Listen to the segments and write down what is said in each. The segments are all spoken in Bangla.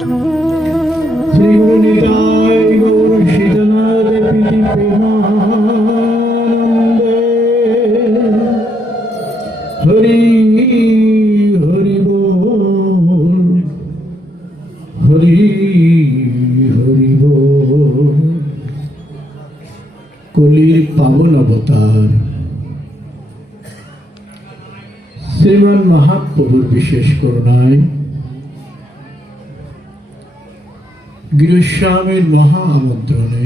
শ্রী গুরু নিতাই গৌর সীতানাথ প্রীতি প্রেমানন্দে হরি হরি বল, হরি হরি বল। কলির পাবন অবতার শ্রীমান মহাপ্রভুর বিশেষ করুণায় গৃহস্বামীর মহা আমন্ত্রণে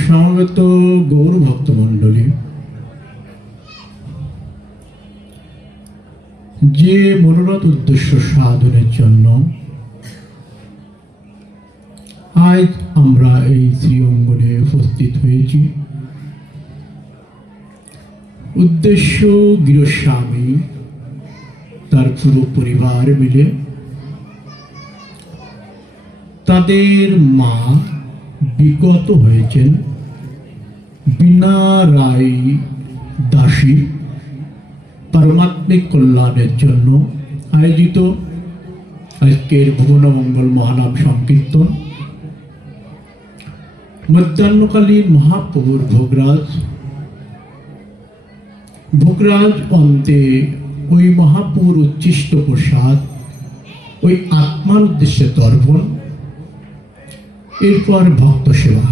সমবেত গৌর ভক্তমণ্ডলী যে মনোরথ উদ্দেশ্য সাধনের জন্য আজ আমরা এই শ্রী অঙ্গনে উপস্থিত হয়েছি, উদ্দেশ্য গৃহস্বামী তার পুরো পরিবার মিলে তাদের মা বিগত হয়েছেন বিনা রায় দাসী পারমাত্মিক কল্যাণের জন্য আয়োজিত আজকের ভুবনমঙ্গল মহানাম সংকীর্তন। মধ্যাহ্নকালীন মহাপ্রভুর ভোগরাজ অন্তে ওই মহাপ্রভুর উচ্ছিষ্ট প্রসাদ ওই আত্মার উদ্দেশ্যে তর্পণ, এরপর ভক্ত সেবা।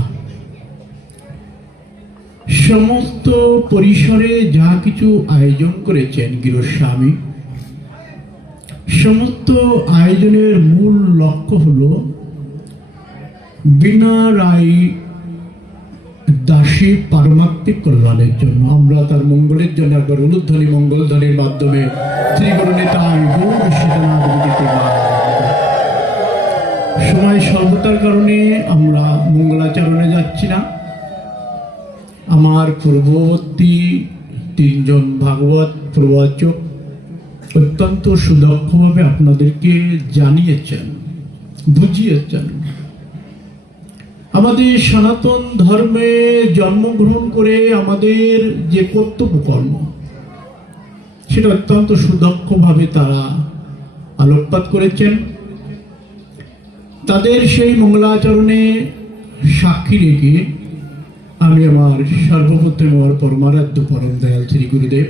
সমস্ত পরিসরে যা কিছু আয়োজন করেছেন গৃহস্বামী, সমস্ত আয়োজনের মূল লক্ষ্য হল বিনা রায় দাসী পারমাত্মিক কল্যাণের জন্য। আমরা তার মঙ্গলের জন্য একবার উলুধ্বনি মঙ্গলধ্বনির মাধ্যমে শ্রী গুরু নিতাই গৌর সীতানাথ প্রীতি সময় স্বল্পতার কারণে আমরা মঙ্গলাচরণে যাচ্ছি না। আমার পূর্ববর্তী তিনজন ভাগবত প্রবচক অত্যন্ত সুদক্ষভাবে আপনাদেরকে জানিয়েছেন, বুঝিয়েছেন। আমাদের সনাতন ধর্মে জন্মগ্রহণ করে আমাদের যে কর্তব্য কর্ম, সেটা অত্যন্ত সুদক্ষভাবে তারা আলোকপাত করেছেন। তাদের সেই মঙ্গলাচরণে সাক্ষী রেখে আমি আমার সর্বপ্রথম আমার পরমারাধ্য পরম দয়াল শ্রী গুরুদেব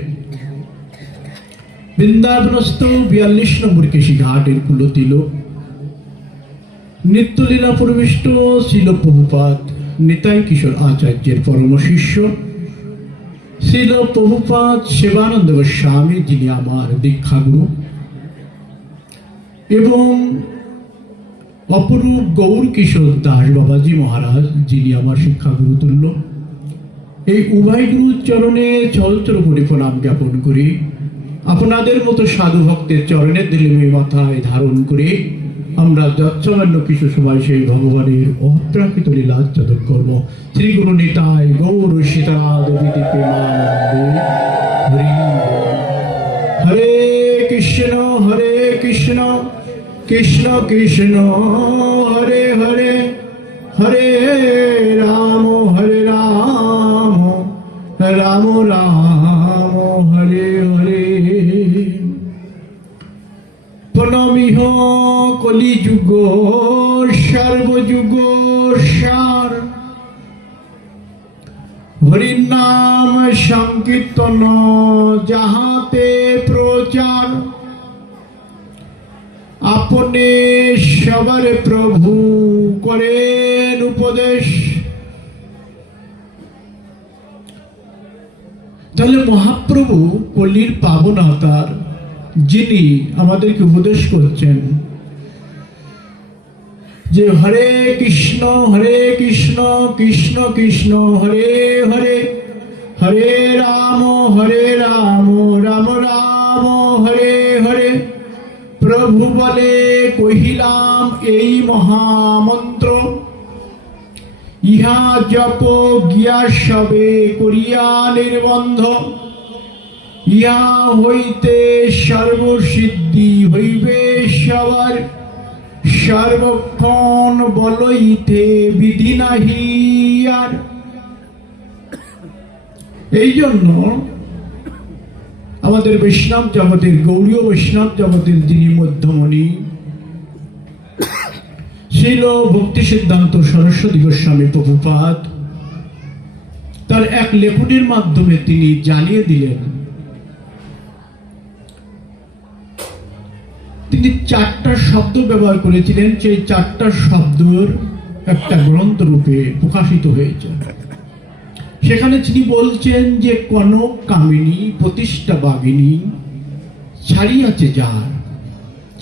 বৃন্দাবনস্থ 42 নম্বর কেশি ঘাটের কুলতিলক নিত্যলীলা প্রবিষ্ট শিল প্রভুপাদ নিতাই কিশোর আচার্যের পরম শিষ্য শিল প্রভুপাদ সেবানন্দ গোস্বামী, যিনি আমার দীক্ষাগুরু, এবং অপরূপ গৌর কিশোর দাস বাবাজি মহারাজ, যিনি আমার শিক্ষাগুরু তুল্য, এই উভয় গুরুর চরণে চলচল কোটি প্রণাম জ্ঞাপন করি। আপনাদের মতো সাধু ভক্তের চরণে দিল্লি মাথায় ধারণ করে আমরা যৎসামান্য কিছু সময় সেই ভগবানের অপ্রাকৃত লীলা আচ্ছাদন করব। শ্রী গুরু নিতাই গৌর সীতানাথ প্রীতি প্রেমানন্দে হরি হরে কৃষ্ণ কৃষ্ণ কৃষ্ণ হরে হরে, হরে রাম রাম রাম হরে হরে। প্রণমিহ কলিযুগ সর্বযুগ সার, হরির নাম সংকীর্তন যাহাতে প্রচার, আপনি সবার প্রভু করেন উপদেশ। তাহলে মহাপ্রভু কলির পাবন অবতার, যিনি আমাদেরকে উপদেশ করছেন যে হরে কৃষ্ণ কৃষ্ণ কৃষ্ণ হরে হরে, হরে রাম রাম রাম হরে হরে। প্রভু বলে কহিলাম এই মহামন্ত্র, ইহা জপ গিয়া সবে করিয়া নির্বন্ধ, ইহা হইতে সর্বসিদ্ধি হইবে সবার, সর্বক্ষণ বলইতে বিধি নাহি আর। এই জন্য আমাদের বৈষ্ণব জগতের, গৌড়ীয় বৈষ্ণব জগতের যিনি মধ্যমণি ছিল ভক্তি সিদ্ধান্ত সরস্বতী গোস্বামী প্রভুপাদ তার এক লেখনের মাধ্যমে তিনি জানিয়ে দিলেন, তিনি 4টা শব্দ ব্যবহার করেছিলেন, সেই 4টা শব্দের একটা গ্রন্থ রূপে প্রকাশিত হয়েছে। সেখানে তিনি বলছেন যে কনক কামিনী প্রতিষ্ঠা বাগিনী ছাড়িয়াছে যার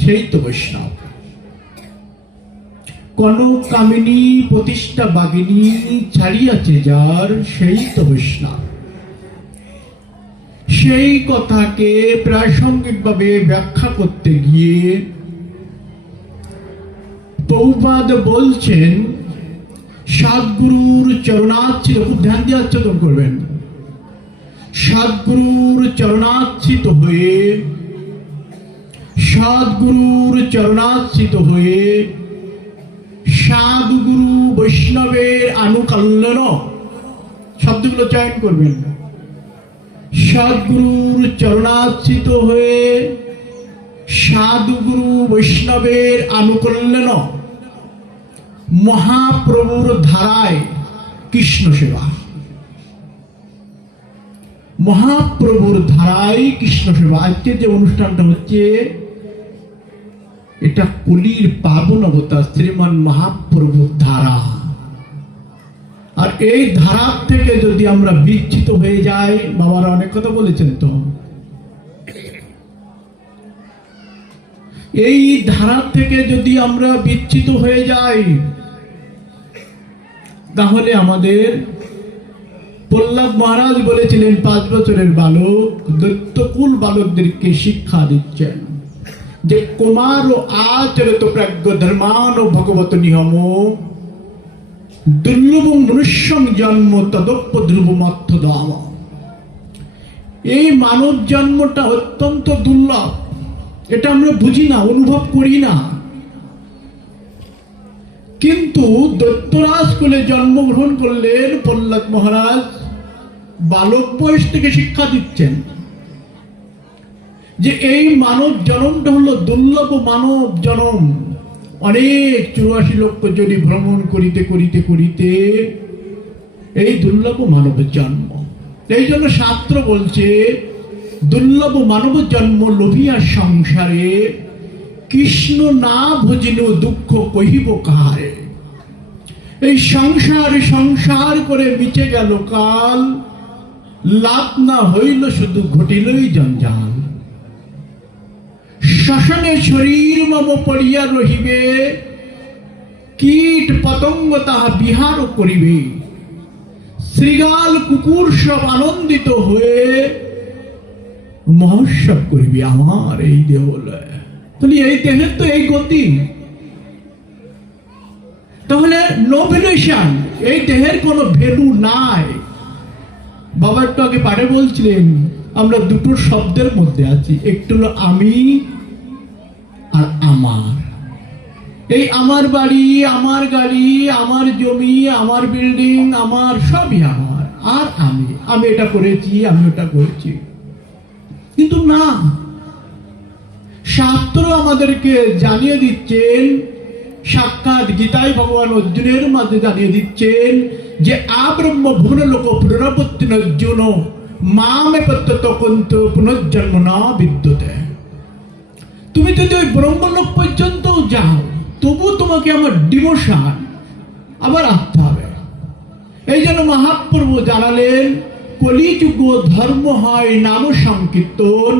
সেই তো বৈষ্ণব। কনক কামিনী প্রতিষ্ঠা বাগিনী ছাড়িয়াছে যার সেই তো বৈষ্ণব। সেই কথাকে প্রাসঙ্গিকভাবে ব্যাখ্যা করতে গিয়ে প্রভুপাদ বলছেন, সদ্গুরুর চরণাচ্ছিত, খুব ধ্যান দিয়ে আচ্ছাদন করবেন, সদ্গুরুর চরণাচ্ছিত হয়ে, সদ্গুরুর চরণাচ্ছিত হয়ে সাধুগুরু বৈষ্ণবের আনুকল্যাণ, শব্দগুলো চয়ন করবেন, সদ্গুরুর চরণাচ্ছিত হয়ে সাধুগুরু বৈষ্ণবের আনুকল্যাণ, মহাপ্রভুর ধারায় কৃষ্ণ সেবা, মহাপ্রভুর ধারায় কৃষ্ণ সেবা। আজকে যে অনুষ্ঠানটা হচ্ছে এটা কলির পাবন অবতার শ্রীমান মহাপ্রভুর ধারা। আর এই ধারা থেকে যদি আমরা বিচ্ছিত হয়ে যাই, বাবারা অনেক কথা বলেছেন, তো এই ধারা থেকে যদি আমরা বিচ্ছিত হয়ে যাই, তাহলে আমাদের প্রহ্লাদ মহারাজ বলেছিলেন 5 বছরের বালক দৈত্যকুল বালকদেরকে শিক্ষা দিচ্ছেন যে কুমার আচরিত প্রাজ্ঞ ধর্মান ও ভগবত নিয়ম দুর্লভ মনুষ্যং জন্ম তদপ্য ধ্রুব মত্থ দাম। এই মানব জন্মটা অত্যন্ত দুর্লভ, এটা আমরা বুঝি না, অনুভব করি না। কিন্তু দৈত্যরাজ কুলে জন্মগ্রহণ করলেন প্রহ্লাদ মহারাজ, বালক বয়স থেকে শিক্ষা দিচ্ছেন যে এই মানব জন্মটা হলো দুর্লভ মানব জন্ম। অনেক 84 লক্ষ জনি ভ্রমণ করিতে করিতে করিতে এই দুর্লভ মানব জন্ম। এই জন্য শাস্ত্র বলছে দুর্লভ মানব জন্ম লোভিয়া সংসারে কৃষ্ণ না ভজিন দুঃখ কহিব কাহারে। এই সংসার সংসার করে মিছে গেল কাল, লাভ না হইল শুধু ঘটিলই জঞ্জাল। শ্মশানে শরীর মম পড়িয়া রহিবে, কীট পতঙ্গ তাহা বিহার করিবে। শ্রীগাল কুকুর সব আনন্দিত হয়ে মহোৎসব করিবে আমার এই দেহ লয়। তাহলে এই দেহের তো এই গতি, তাহলে নো ভ্যালুয়েশন, এই দেহের কোনো ভ্যালু নাই। বাবা একটু আগে পারে বলছিলেন আমরা দুটো শব্দের মধ্যে আছি, একটু হলো আমি আর আমার। এই আমার বাড়ি, আমার গাড়ি, আমার জমি, আমার বিল্ডিং, আমার সবই আমার, আর আমি এটা করেছি, আমি ওটা করেছি। কিন্তু না, শাস্ত্র আমাদেরকে জানিয়ে দিচ্ছেন, সাক্ষাৎ গীতায় ভগবান অর্জুনের মাঝে জানিয়ে দিচ্ছেন যে আব্রহ্ম ভুবন লোক পুনরাবর্তী অর্জুন মামে প্রত্যত কন্তু পুনর্জন্ম না বিদ্যতে। তুমি যদি ওই ব্রহ্মলোক পর্যন্ত যাও, তবু তোমাকে আমার ডিভোশন আবার আসতে হবে। এই জন্য মহাপ্রভু জানালেন কলিযুগ ধর্ম হয় নাম সংকীর্তন,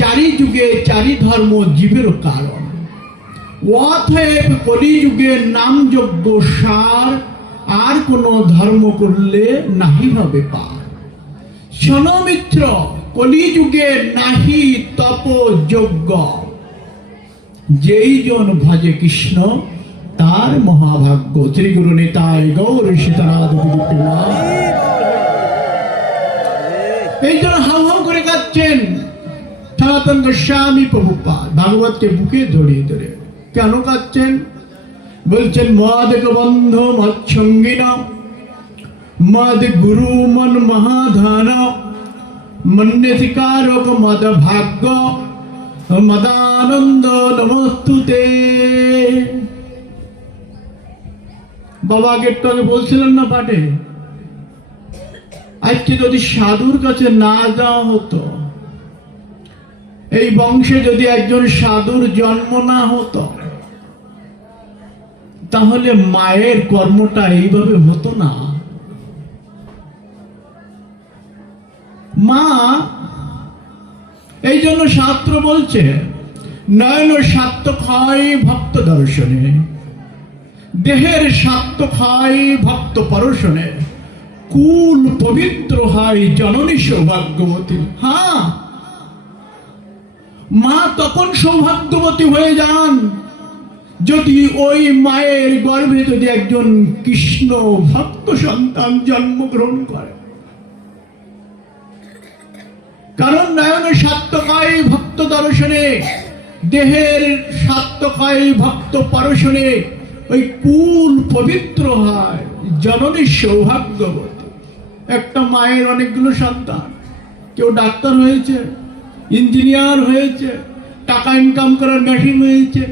4 যুগে 4 ধর্ম জীবের কারণ। অতএব কলিযুগে নাম যজ্ঞ সার, আর কোন ধর্ম করলে নাহি হবে পার। শোনমিত্র কলিযুগে নাহি তপ যজ্ঞ, যেই জন ভজে কৃষ্ণ তার মহাভাগ্য। শ্রী গুরু নিতাই গৌর সীতারাধ। এই জন্য হাউ হাউ করে কাঁদছেন সনাতন গোস্বামী প্রভুপাদ, ভাগবতকে বুকে জড়িয়ে ধরে। কেন কাঁদছেন? বলছেন মদ বন্ধ মদ সঙ্গিন, মদ গুরু মন মহাধান, মন্যধিকারক মদ ভাগ্য, মদা পরমানন্দ নমস্তুতে। বাবা আগের তো বলছিলেন না পাঠে, আজকে যদি সাধুর কাছে না যাওয়া হতো, এই বংশে যদি একজন সাধুর জন্ম না হতো, তাহলে মায়ের কর্মটা এইভাবে হতো না। মা এই জন্য শাস্ত্র বলছে, নয়ন সাত্ত্বক হয় ভক্ত দর্শনে, দেহের সাত্ত্বক হয় ভক্ত পরশনে, কুল পবিত্র হয় জননী সৌভাগ্যবতী। হ্যাঁ, মা তখন সৌভাগ্যবতী হয়ে যান যদি ওই মায়ের গর্ভে যদি একজন কৃষ্ণ ভক্ত সন্তান জন্মগ্রহণ করে। কারণ নয়ন সাত্ত্বকায় ভক্ত দর্শনে, দেহের সাত্ত্বকায় ভক্ত পরশনে, ওই কুল পবিত্র হয় জননী সৌভাগ্যবতী। একটা মায়ের অনেকগুলো সন্তান, কেউ ডাক্তার হয়েছে, ইঞ্জিনিয়ার হয়েছে, টাকা ইনকাম করার মেশিন হয়েছে,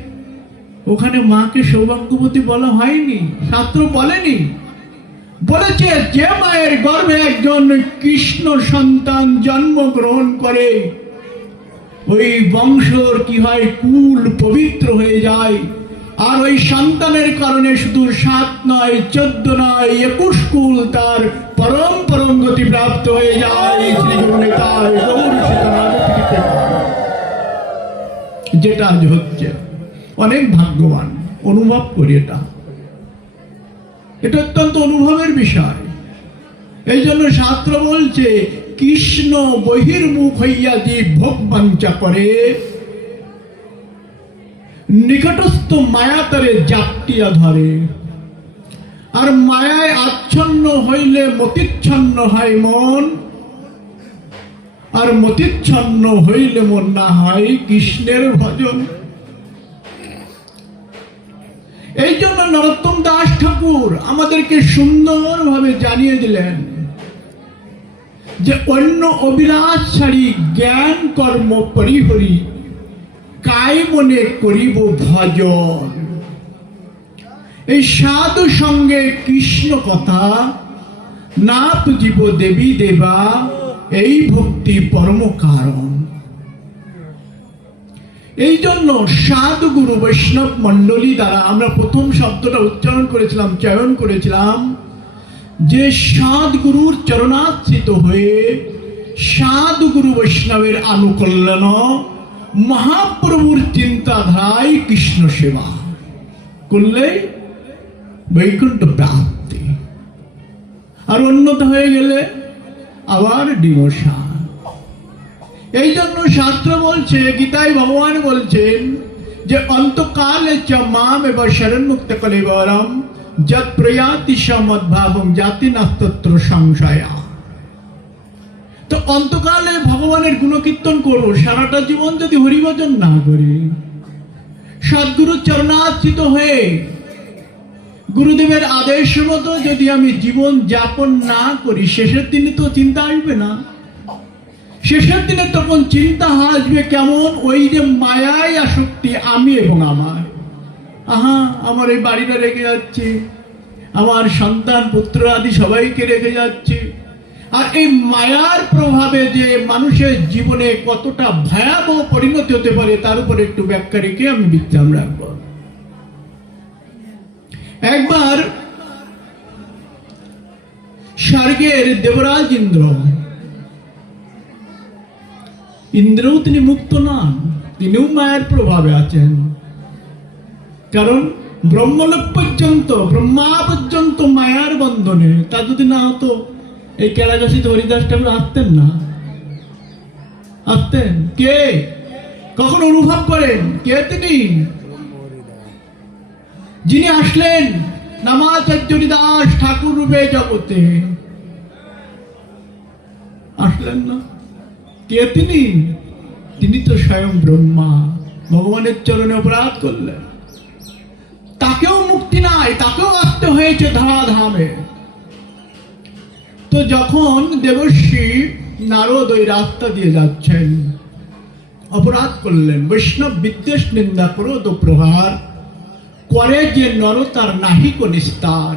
ওখানে মাকে সৌভাগ্যবতী বলা হয়নি, শাস্ত্র বলেনি। বলেছে যে মায়ের গর্ভে একজন কৃষ্ণ সন্তান জন্মগ্রহণ করে, ওই বংশর কি হয়, কুল পবিত্র হয়ে যায়। আর ওই সন্তানের কারণে শুধু 7 নয়, 14 নয়, 21 কুল তার পরম পরম গতি প্রাপ্ত হয়ে যায়। যেটা আজ হচ্ছে, অনেক ভাগ্যবান, অনুভব করি এটা। এটা অত্যন্ত অনুভবের বিষয়। এই জন্য শাস্ত্র বলছে, কৃষ্ণ বহির্মুখ হইয়া যে ভোগ বাঞ্ছা করে, নিকটস্থ মায়াতরে জাপটিয়া ধরে। আর মায়ায় আচ্ছন্ন হইলে মতিচ্ছন্ন হয় মন, আর মতিচ্ছন্ন হইলে মন না হয় কৃষ্ণের ভজন। এই জন্য নরোত্তম দাস ঠাকুর আমাদেরকে সুন্দরভাবে জানিয়ে দিলেন যে অন্য অভিলাষ ছাড়ি জ্ঞান কর্ম পরিহরি, কায় মনে করিব ভজন। এই সাধু সঙ্গে কৃষ্ণ কথা, না পুজিব দেবী দেবা, এই ভক্তি পরম কারণ। এই জন্য সাধু গুরু বৈষ্ণব মন্ডলী দ্বারা আমরা প্রথম শব্দটা উচ্চারণ করেছিলাম, চয়ন করেছিলাম, যে সাধগুরুর চরণাশ্রিত হয়ে সাধু গুরু বৈষ্ণবের আনুকল্যাণ, মহাপ্রভুর চিন্তাধারায় কৃষ্ণ সেবা করলে বৈকুণ্ঠ প্রাপ্তি। আর অন্যতা হয়ে গেলে আবার ডিমোশন। এই জন্য শাস্ত্র বলছে, গীতায় ভগবান বলছেন যে অন্তকালে চ মাম এব শরণমুক্ত কলেবরম যৎ প্রয়াতি সমদ্ভাবং জাতি নাস্তত্র সংশয়া। তো অন্তকালে ভগবানের গুণকীর্তন করবো, সারাটা জীবন যদি হরিভজন না করি, সদ্গুরুর চরণাশ্রিত হয়ে গুরুদেবের আদেশ মতো যদি আমি জীবন যাপন না করি, শেষের দিনে তো চিন্তা আসবে না। শেষের দিনে তখন চিন্তা আসবে কেমন, ওই যে মায়ায় আসক্তি, আমি এবং আমার। আহা, আমার এই বাড়িটা রেখে যাচ্ছে, আমার সন্তান পুত্র আদি সবাইকে রেখে যাচ্ছে। আর এই মায়ার প্রভাবে যে মানুষের জীবনে কতটা ভয়াবহ পরিণতি হতে পারে, তার উপরে একটু ব্যাখ্যা রেখে আমি বিশ্রাম রাখব। একবার স্বর্গের দেবরাজ ইন্দ্রও তিনি মুক্ত নন, তিনিও মায়ের প্রভাবে আছেন। কারণ ব্রহ্মলোক পর্যন্ত, ব্রহ্মা পর্যন্ত মায়ার বন্ধনে। তা যদি না হতো এই কেরাগাছিতে হরিদাস ঠাকুর আসতেন না। আসতেন কে? কখন অনুভব করেন কে তিনি? যিনি আসলেন নামাচার্য হরিদাস ঠাকুর রূপে জগতে। আসলেন না? কে তিনি? তিনি তো স্বয়ং ব্রহ্মা, ভগবানের চরণে অপরাধ করলেন, তাকেও মুক্তি নাই, তাকেও আসতে হয়েছে ধরাধামে। তো যখন দেবর্ষি নারদ ওই রাস্তা দিয়ে যাচ্ছেন, অপরাধ করলেন। বৈষ্ণব বিদ্বেষ নিন্দা ক্রোধ প্রহার করে যে নর তার নাহিক নিস্তার।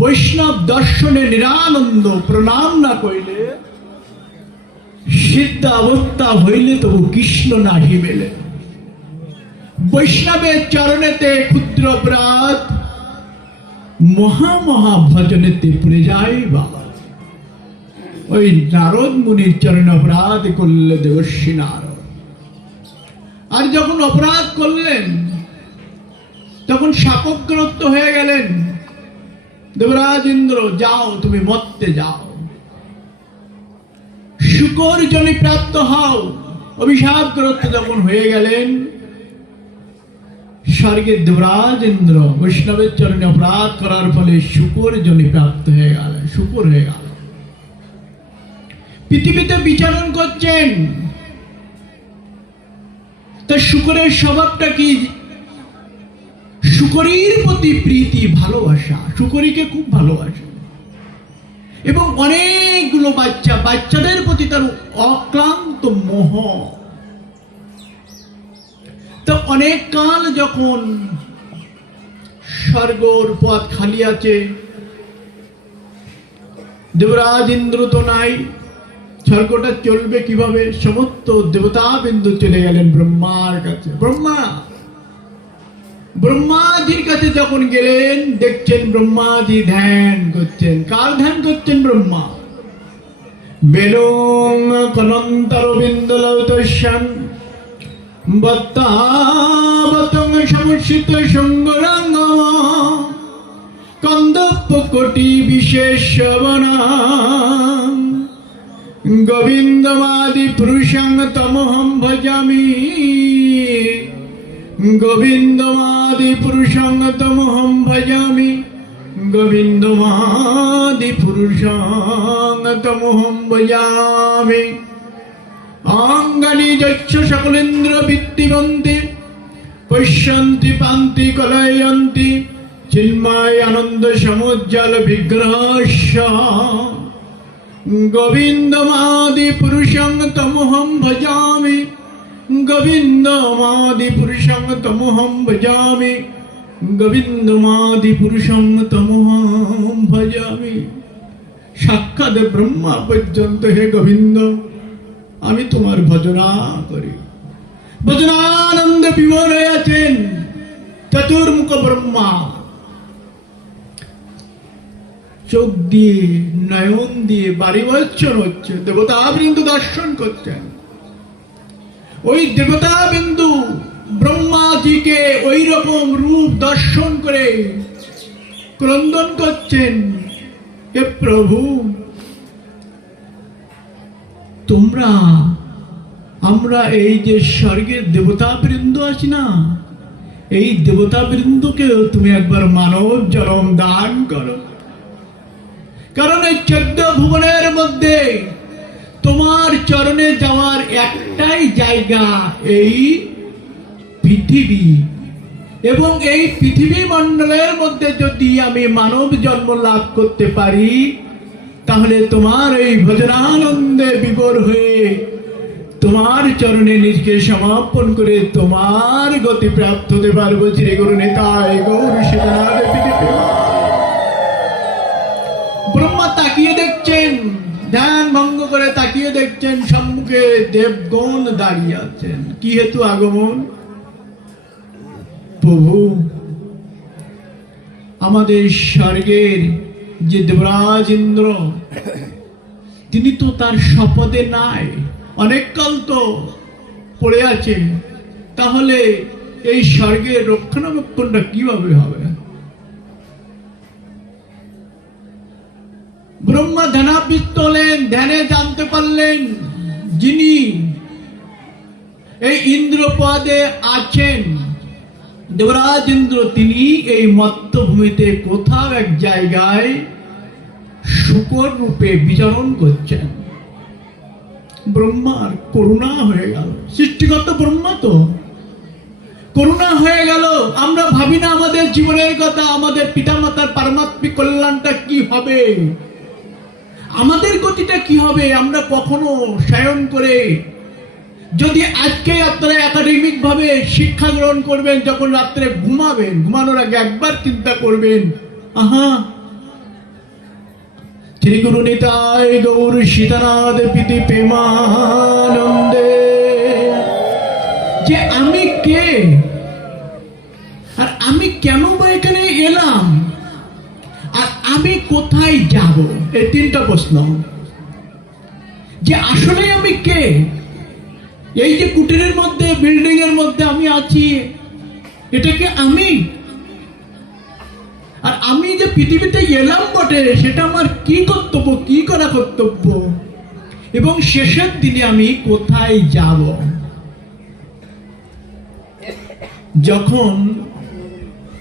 বৈষ্ণব দর্শনে নিরানন্দ প্রণাম না কইলে সিদ্ধ অবস্থা হইলে তবু কৃষ্ণ নাহি মেলে। বৈষ্ণবের চরণেতে ক্ষুদ্র অপরাধ মহা মহা ভজনেতে পুরে যায় বাবা। ওই নারদ মুনির চরণে অপরাধ করলে দেবর্ষী নারদ। আর যখন অপরাধ করলেন তখন শাপগ্রস্ত হয়ে গেলেন। দেবরাজ ইন্দ্র যাও, তুমি মর্তে যাও, শুকর জনি প্রাপ্ত হও। অভিশাপগ্রস্ত যখন হয়ে গেলেন, স্বর্গের দেবরাজ ইন্দ্র বৈষ্ণবের চরণে অপরাধ করার ফলে শুকর জনি প্রাপ্ত হয়ে গেল, শুকর হয়ে গেল। পৃথিবীতে বিচরণ করছেন, তা শুকরের স্বভাবটা কি? শুকরীর প্রতি প্রীতি, ভালোবাসা, শুকরীকে খুব ভালোবাসে এবং অনেকগুলো বাচ্চাদের প্রতি তার অক্লান্ত মোহ। তো অনেক কাল যখন স্বর্গর পথ খালি আছে, দেবরাজ ইন্দ্র তো নাই, স্বর্গটা চলবে কিভাবে? সমস্ত দেবতা বিন্দু চলে গেলেন ব্রহ্মার কাছে। ব্রহ্মাজির কাছে যখন গেলেন, দেখছেন ব্রহ্মাজি ধ্যান করছেন। কার ধ্যান করছেন? ব্রহ্মা। বেলুং কনন্তর বিন্দুলৌতস্যান বত্তাবতং সমুষিত সঙ্গরাঙ্গ কন্দপ্প কোটি বিশেষ গোবিন্দমাদি পুরুষং তমহং ভজামি। গোবিন্দমাদি পুরুষং তমহং ভজামি। গোবিন্দমাদি পুরুষং তমহং ভজামি। অঙ্গানি যচ্ছ সকলেন্দ্র বৃত্তিবন্তি পশ্যন্তি পান্তি কলয়ন্তি চিন্ময় আনন্দ সমুজ্জ্বল বিগ্রহস্য। গোবিন্দমাদি পুরুষং তমহং ভজামি। গোবিন্দমাদি পুরুষং তমহং ভজামি। গোবিন্দমাদি পুরুষং তমহং ভজামি। সাক্ষাৎ ব্রহ্মা পর্যন্ত, হে গোবিন্দ আমি তোমার ভজনা করি। ভজনানন্দ বিভোর হয়ে আছেন চতুর্মুখ ব্রহ্মা। চোখ দিয়ে নয়ন দিয়ে বাড়ি বচ্চন হচ্ছে, দেবতা বিন্দু দর্শন করছেন। ওই দেবতা বিন্দু ব্রহ্মাজিকে ওই রকম রূপ দর্শন করে ক্রন্দন করছেন, হে প্রভু তোমরা, আমরা এই যে স্বর্গের দেবতা বৃন্দ আছি না, এই দেবতা বৃন্দকেও তুমি একবার মানব জন্ম দান করো। কারণ এই 14 ভুবনের মধ্যে তোমার চরণে যাওয়ার একটাই জায়গা এই পৃথিবী, এবং এই পৃথিবী মণ্ডলের মধ্যে যদি আমি মানব জন্ম লাভ করতে পারি, তাহলে তোমার এই ভজনানন্দে বিভোর হয়ে তোমার চরণে নিজকে সমর্পণ করে তোমার গতি প্রাপ্ত হতে পারবো। শ্রী গুরু নিতাই গৌর সীতানাথ। ব্রহ্মা তাকিয়ে দেখছেন, ধ্যান ভঙ্গ করে তাকিয়ে দেখছেন, সম্মুখে দেবগণ দাঁড়িয়ে আছেন। কি হেতু আগমন? প্রভু আমাদের স্বর্গের যে দেবরাজ ইন্দ্র, তিনি তো তার শপথে নাই, অনেক কাল তো পড়ে আছে, তাহলে এই স্বর্গের রক্ষণাবেক্ষণটা কিভাবে হবে? ব্রহ্মা ধ্যানাবৃত্ত হলেন, ধ্যানে জানতে পারলেন যিনি এই ইন্দ্র পদে আছেন, দেবরাজ ইন্দ্র, তিনি এই মত্তভূমিতে কোথাও এক জায়গায় শুকর রূপে বিচরণ করছেন। ব্রহ্মার করুণা হয়ে গেল। সৃষ্টিকর্তা ব্রহ্মা তো করুণা হয়ে গেল। আমরা ভাবি না আমাদের জীবনের কথা, আমাদের পিতামাতার পারমাত্মিক কল্যাণটা কি হবে, আমাদের গতিটা কি হবে। আমরা কখনো শয়ন করে যদি আজকে আপনারা একাডেমিক ভাবে শিক্ষা গ্রহণ করবেন, যখন রাত্রে ঘুমাবেন, ঘুমানোর আগে একবার চিন্তা করবেন, আহা, শ্রী গুরু নিতাই গৌর সীতানাথ প্রীতি প্রেমানন্দে, যে আমি কে আর আমি কেন বা এখানে এলাম আর আমি কোথায় যাব। এই তিনটা প্রশ্ন, যে আসলে আমি কে। এই যে কুটিরের মধ্যে, বিল্ডিং এর মধ্যে আমি আছি, এটা কি আমি? আর আমি যে পৃথিবীতে এলাম বটে, সেটা আমার কি কর্তব্য, কি করা কর্তব্য, এবং শেষের দিনে আমি কোথায় যাব। যখন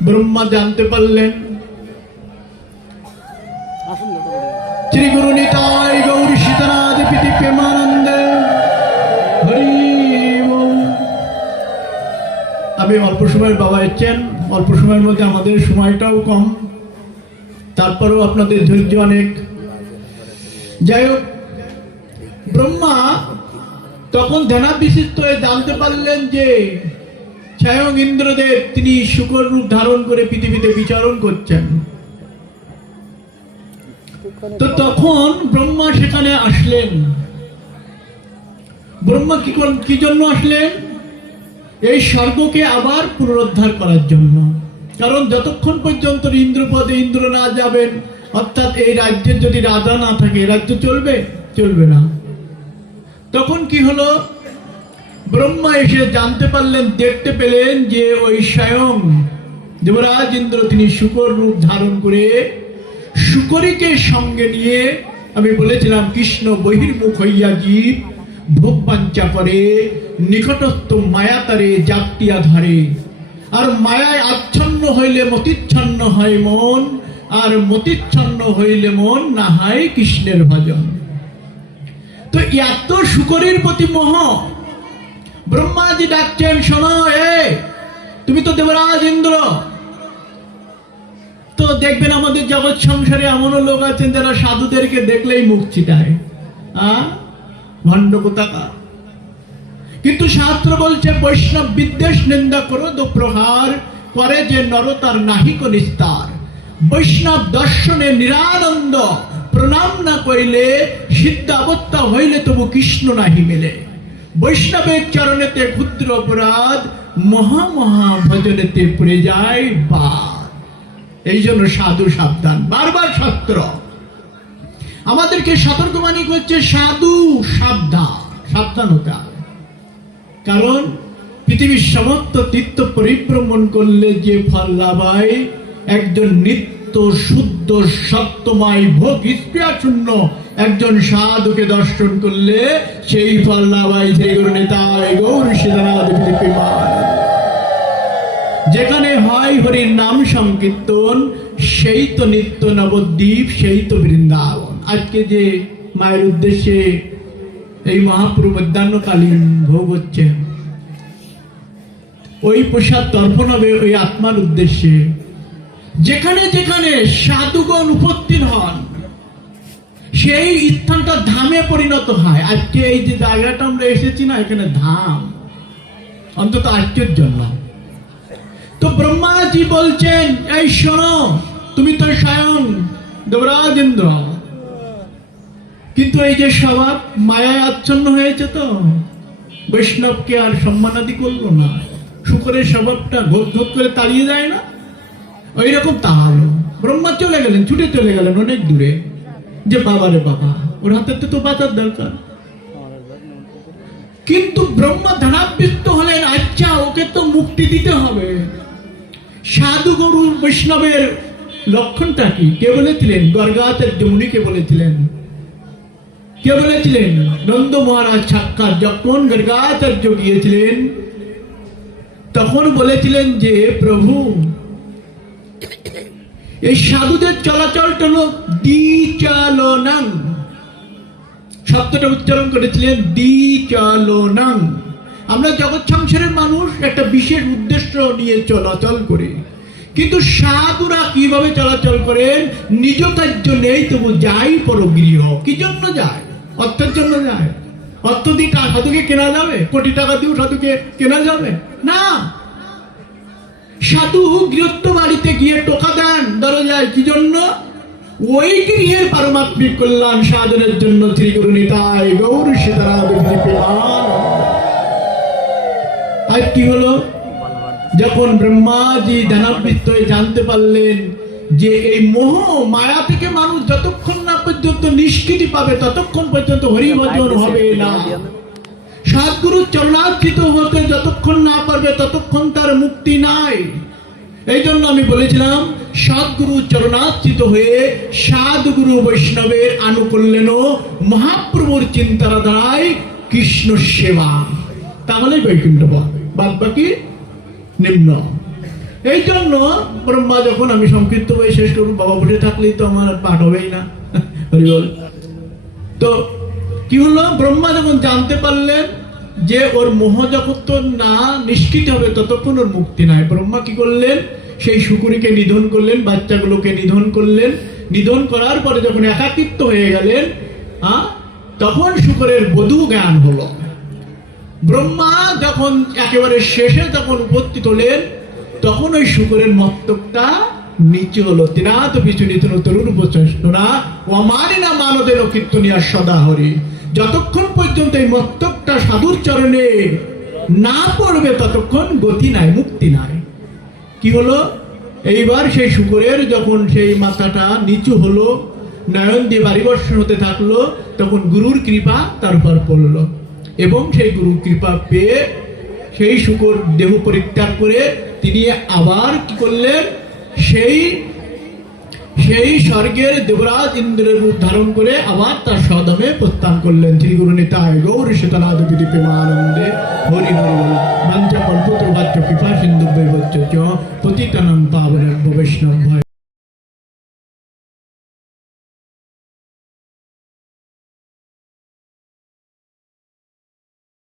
ব্রহ্মা জানতে পারলেন, শ্রী গুরু নিতাই গৌর সীতানাথ প্রীতি প্রেমানন্দে, হরি বল। আমি অল্প সময়ের বাবা এসছেন, অল্প সময়ের মধ্যে আমাদের সময়টাও কম, তারপরেও আপনাদের ধৈর্য অনেক। যাই হোক, ব্রহ্মা তখন ধ্যানাবিশিষ্ট হয়ে জানতে পারলেন যে স্বয়ং ইন্দ্রদেব তিনি শূকর রূপ ধারণ করে পৃথিবীতে বিচরণ করছেন। তো তখন ব্রহ্মা সেখানে আসলেন। ব্রহ্মা কি জন্য আসলেন? এই স্বর্গকে আবার পুনরুদ্ধার করার জন্য। কারণ যতক্ষণ পর্যন্ত ইন্দ্রপদে ইন্দ্র না যাবেন, অর্থাৎ এই রাজ্যের যদি রাজা না থাকে, রাজ্য চলবে? চলবে না। তখন কি হলো, ব্রহ্মা এসে জানতে পারলেন, দেখতে পেলেন যে ওই স্বয়ং দেবরাজ ইন্দ্র তিনি শূকর রূপ ধারণ করে শূকরীকে সঙ্গে নিয়ে, আমি বলেছিলাম কৃষ্ণ বহির্মুখ হইয়া জীব ভোগ বাঞ্ছা করে, নিকটস্থ মায়াতারে জাপটিয়া ধরে। আর মায়ায় আচ্ছন্ন হইলে মতিচ্ছন্ন হয় মন, আর মতিচ্ছন্ন হইলে মন না হয় কৃষ্ণের ভজন। তো এত শূকরীর প্রতি মোহ, ব্রহ্মাজি ডাকছেন, শোনো, তুমি তো দেবরাজ ইন্দ্র। তো দেখবেন আমাদের জগৎ সংসারে এমনও লোক আছেন যারা সাধুদেরকে দেখলেই মুখ ছিটায়, ভণ্ড কোথাকার। কিন্তু শাস্ত্র বলছে, বৈষ্ণব বিদ্বেষ নিন্দা করো দো প্রহার, করে যে নর তার নাহিক নিস্তার। বৈষ্ণব দর্শনে নিরানন্দ, প্রণাম না কইলে সিদ্ধাবত্তা হইলে তবু কৃষ্ণ নাহি মেলে। বৈষ্ণবের চরণেতে ক্ষুদ্র অপরাধ, মহা মহা ভজনেতে পড়ে যায় বাদ। এই জন্য সাধু সাবধান। বারবার শাস্ত্র আমাদেরকে সতর্কবাণী করছে, সাধু সাবধান, সাবধান হতে হবে। কারণ পৃথিবীর সমস্ত তীর্থ পরিভ্রমণ করলে যে ফল লাভ হয়, একজন নিত্য শুদ্ধ সত্যময় ভোগ স্পৃহা শূন্য একজন সাধুকে দর্শন করলে সেই ফল লাভ হয়। শ্রী গুরু নিতাই গৌর সীতানাথ প্রীতি প্রেমানন্দে। যেখানে হয় হরির নাম সংকীর্তন, সেই তো নিত্য নবদ্বীপ, সেই তো বৃন্দাবন। আজকে যে মায়ের উদ্দেশ্যে এই মহাপ্রভু মধ্যাহ্নকালীন ভোগ হচ্ছে, ওই প্রসাদ তর্পণ হবে ওই আত্মার উদ্দেশ্যে। যেখানে যেখানে সাধুগণ উপস্থিত হন, সেই স্থানটা ধামে পরিণত হয়। আজকে এই যে জায়গাটা আমরা এসেছি না, এখানে ধাম, অন্তত আজকের জন্য। তো ব্রহ্মাজি বলছেন, এই শোনো, তুমি তো স্বয়ং দেবরাজ ইন্দ্র, কিন্তু এই যে স্বভাব মায়ায় আচ্ছন্ন হয়েছে, তো বৈষ্ণবকে আর সম্মানাদি করলো না। শূকরের স্বভাবটা ঘোপ ঘোপ করে তাড়িয়ে যায় না, ওই রকম তাহলে ব্রহ্মা চলে গেলেন, ছুটে চলে গেলেন অনেক দূরে, যে বাবারে বাবা, ওর হাতে তো বাঁচার দরকার। কিন্তু ব্রহ্মা ধ্যানাবিষ্ট হলেন, আচ্ছা ওকে তো মুক্তি দিতে হবে। সাধু গরু বৈষ্ণবের লক্ষণটা কি? কে বলেছিলেন? গর্গাচার্য মুনিকে বলেছিলেন। কে বলেছিলেন? নন্দ মহারাজ সাক্ষাৎ যখন গর্গাচার্য গিয়েছিলেন, তখন বলেছিলেন যে প্রভু, এই সাধুদের চলাচলটা হলো দ্বিচালনাং, শব্দটা উচ্চারণ করেছিলেন দ্বিচালনাং। আমরা জগৎ সংসারের মানুষ একটা বিশেষ উদ্দেশ্য নিয়ে চলাচল করি, কিন্তু সাধুরা কিভাবে চলাচল করেন? নিজ কার্য নেই তবু যাই পরগৃহ। কি জন্য যায়? অর্থের জন্য যায়? অর্থ দিয়ে সাধুকে কেনা যাবে? কোটি টাকা দিয়েও সাধুকে কেনা যাবে না। সাধু গৃহস্থ বাড়িতে গিয়ে টোকা দেন দরজায়, কি জন্য? ওই গৃহের পারমাত্মিক কল্যাণ সাধনের জন্য। শ্রী গুরু নিতাই গৌর সীতারাম। আর কি হলো? যখন ব্রহ্মাজি ধ্যানাবৃত্ত হয়ে জানতে পারলেন যে এই মোহ মায়া থেকে মানুষ যতক্ষণ না পর্যন্ত নিষ্কৃতি পাবে ততক্ষণ পর্যন্ত হরিভজন হবে না। সদ্গুরুর চরণার্চিত হতে যতক্ষণ না পারবে ততক্ষণ তার মুক্তি নাই। এই জন্য আমি বলেছিলাম সদ্গুরু চরণার্চিত হয়ে সাধুগুরু বৈষ্ণবের আনুকূল্যেন মহাপ্রভুর চিন্তার দ্বারাই কৃষ্ণ সেবা, তাহলে বৈকুণ্ঠ বাদ বাকি নিম্ন। এই জন্য ব্রহ্মা যখন, আমি সংক্ষিপ্ত বই শেষ করবো, বাবা বসে থাকলেই তো আমার পাঠ হবেই না, হরিবল। তো কি হলো? ব্রহ্মা যখন জানতে পারলেন যে ওর মোহ যখন না নিষ্কৃত হবে ততক্ষণ ওর মুক্তি নাই, ব্রহ্মা কি করলেন? সেই শুকুরিকে নিধন করলেন, বাচ্চাগুলোকে নিধন করলেন। নিধন করার পরে যখন একাকিত্ব হয়ে গেলেন, তখন শুকরের বধূ জ্ঞান হলো। ব্রহ্মা যখন একেবারে শেষে যখন উপস্থিত হলেন তখন ওই শুকরের মস্তকটা নিচে হলো। তিনাত পিছু নিতন তরুণ উপচেষ্টনা ও মানি না মানদেন কীর্তনিয়া সদা হরি। যতক্ষণ পর্যন্ত এই মস্তকটা সাধুর চরণে না পড়বে ততক্ষণ গতি নাই, মুক্তি নাই। কি হলো? এইবার সেই শুকরের যখন সেই মাথাটা নিচু হলো, নয়ন দিয়ে বাড়ি বর্ষণ হতে থাকলো, তখন গুরুর কৃপা তার উপর পড়লো এবং সেই গুরুর কৃপা পেয়ে সেই শুকর দেহ পরিত্যাগ করে তিনি আবার কি করলেন? সেই স্বর্গের দেবরাজ ইন্দ্রের রূপ ধারণ করে আবার তার স্বধামে প্রস্থান করলেন। শ্রী গুরু নিতাই গৌর সীতানাথ বিধি প্রেমানন্দে হরি হরি মঞ্চ কল্পত বাচ্য কৃপা সিন্ধু বৈবচ্য পতিতানং পাবনের বৈষ্ণব।